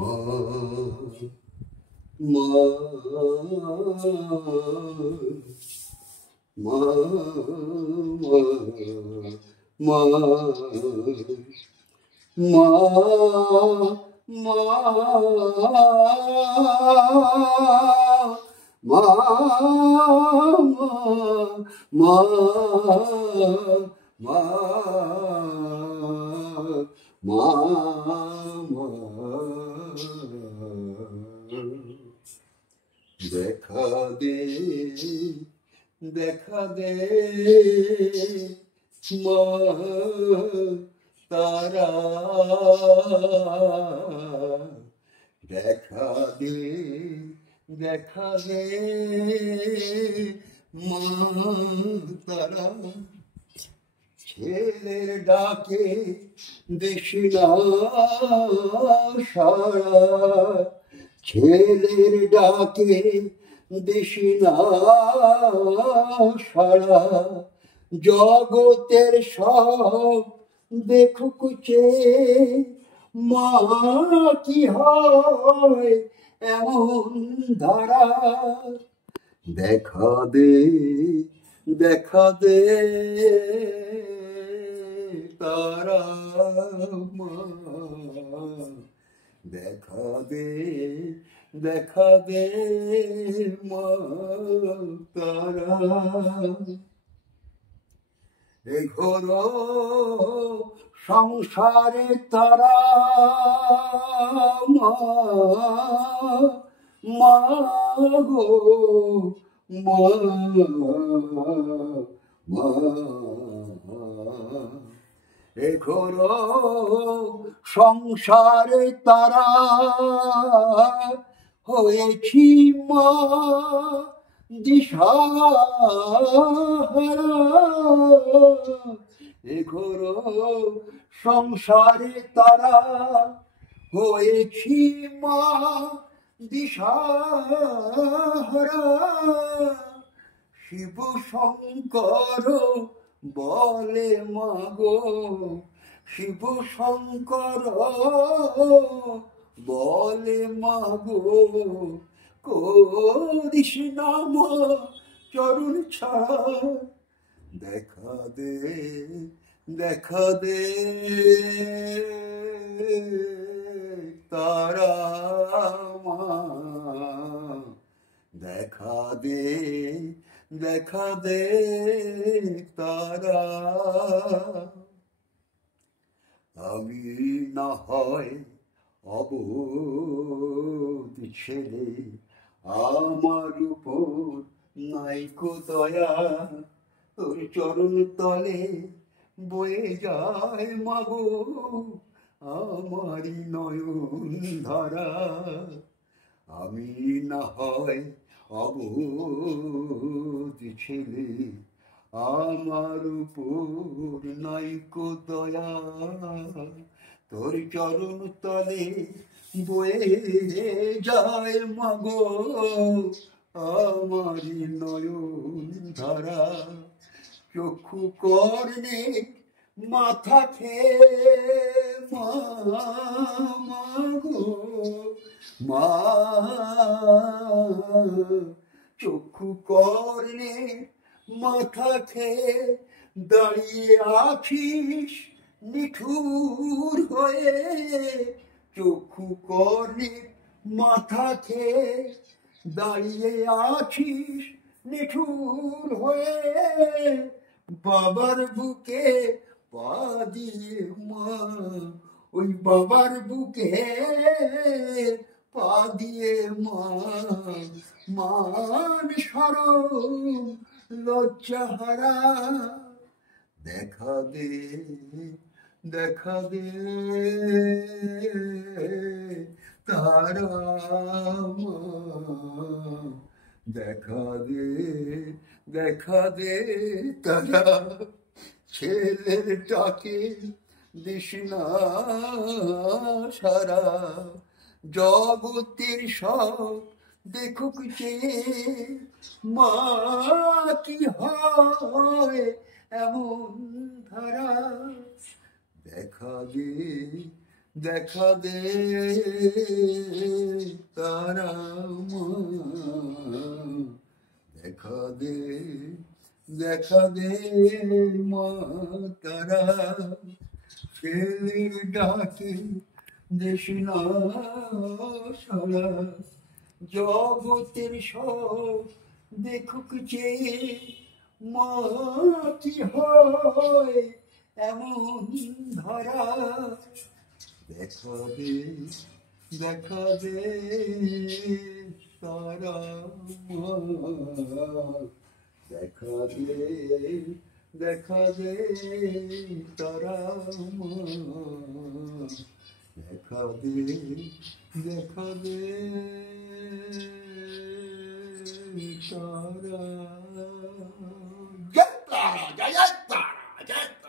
মা মা মা মা মা মা মা মা মা দেখা দে দেখা দে মা তারা দেখা দে দেখা দে মা তারা ছেলের ডাকে দেশি না সারা ছেলের ডাকে দেশি না সারা জগতের সব দেখুক চেয়ে মা কি হয় এমন ধারা দেখা দে দেখা দে তারা মা দেখা দে দেখা দে মা তারা এ ঘোর সংসারে তারা মা মা গো মা মা এ ঘোর সংসারে তারা হয়েছি মা দিশাহারা এ ঘোর সংসারে তারা হয়েছি মা দিশাহারা শিব শঙ্কর বলে মাগো শিব শঙ্কর বলে মাগো করিস নাম চরণ ছাড়া দেখা দে দেখা দে তারা মা দেখা দে দেখা দে তারা আমি না হয় অবোধ ছেলে আমার উপর নাইকো দয়া তোর চরণ তলে বয়ে যায় মাগো আমারই নয়ন ধারা আমি না হয় অবোধ ছেলে আমার উপর নাইকো দয়া তোর চরণ তলে বয়ে যায় মাগো আমারই নয়ন ধারা চক্ষু কর্ণে মাথা খেয়ে মাগো মা চক্ষু কর্ণে মাথা খেয়ে দাঁড়িয়ে আছিস নিঠুর হয়ে চক্ষু কর্ণে মাথা খেয়ে দাঁড়িয়ে আছিস নিঠুর হয়ে বাবার বুকে পা দিয়ে মা ওই বাবার বুকে পা দিয়ে মা মান সরম লজ্জাহারা দেখা দে দেখা দে তারা মা দেখা দে দেখা দে তারা ছেলের ডাকে দিস না সারা জগতের সব দেখুক যে মা কি হয় এমন ধারা দেখা দে দেখা দে তারা মা, দেখা দে, দেখা দে মা তারা, ছেলের ডাকে দেশ না সারা, জগতের সব দেখুক চেয়ে মা কি হয় এমন ধরা, দেখা দে, দেখা দে তারা মা, দেখা দে, দেখা দে তারা মা, দেখা দে, দেখা দে তারা। জয় তারা, জয় জয় তারা, জয়।